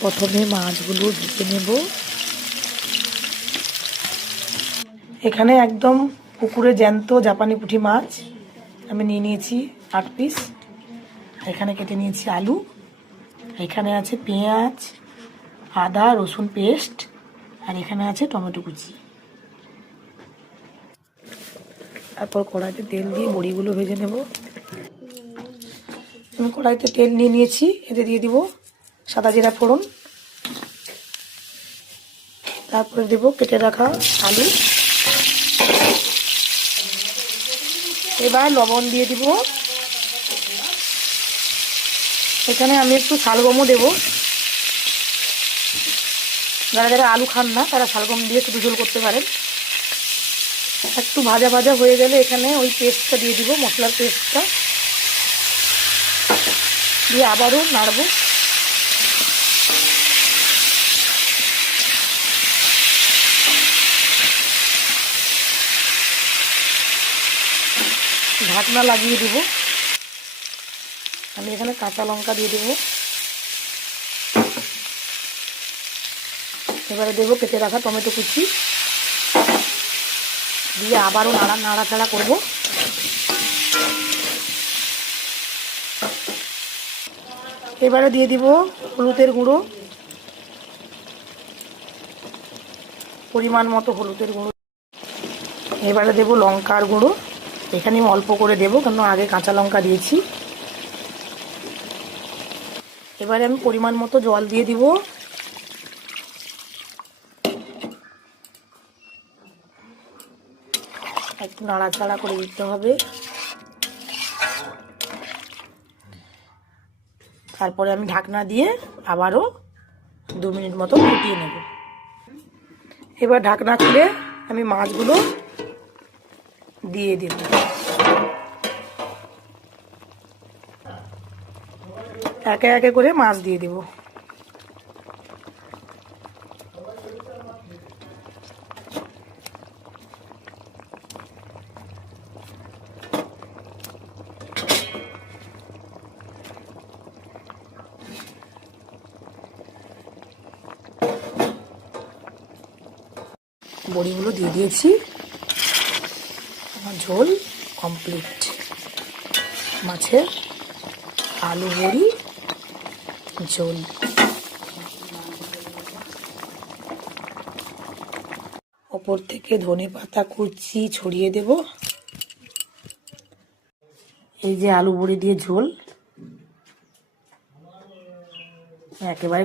প্রথমে মাছগুলো ভেজে নেব। এখানে একদম পুকুরে জ্যান্ত জাপানি পুঁটি মাছ আমি নিয়ে নিয়েছি 8 পিস। এখানে কেটে নিয়েছি আলু, এখানে আছে পেঁয়াজ, আদা রসুন পেস্ট, আর এখানে আছে টমেটো কুচি। তারপর কড়াইতে তেল দিয়ে বড়িগুলো ভেজে নেব। আমি কড়াইতে তেল নিয়ে নিয়েছি, এতে দিয়ে দিব সাদা জিরা ফোড়ন, তারপরে দেব কেটে রাখা আলু, এবার লবণ দিয়ে দিব। এখানে আমি একটু শালগমও দেব। যারা যারা আলু খান না তারা শালগম দিয়ে শুধু ঝোল করতে পারেন। একটু ভাজা ভাজা হয়ে গেলে এখানে ওই পেস্টটা দিয়ে দিব, মশলার পেস্টটা দিয়ে আবারও নাড়বো। ঢাকনা লাগিয়ে দেব। আমি এখানে কাঁচা লঙ্কা দিয়ে দেব। এবারে দেবো কেটে রাখা টমেটো কুচি, দিয়ে আবারও নাড়াচাড়া করব। এবারে দিয়ে দিব হলুদের গুঁড়ো, পরিমাণ মতো হলুদের গুঁড়ো। এবারে দেব লঙ্কার গুঁড়ো, এখানে আমি অল্প করে দেবো কারণ আগে কাঁচা লঙ্কা দিয়েছি। এবারে আমি পরিমাণ মতো জল দিয়ে দিব। একটু নাড়াচাড়া করে দিতে হবে। তারপরে আমি ঢাকনা দিয়ে আবারও 2 মিনিট মতো ফুটিয়ে নেব। এবার ঢাকনা খুলে আমি মাছগুলো দিয়ে দেব। একে একে করে মাছ দিয়ে দেব। বড়িগুলো দিয়ে দিয়েছি। আমার ঝোল কমপ্লিট। মাছের আলু বড়ি ঝোল। ওপর থেকে ধনেপাতা কুচি ছড়িয়ে দেব। এই যে আলু বড়ি দিয়ে ঝোল একেবারে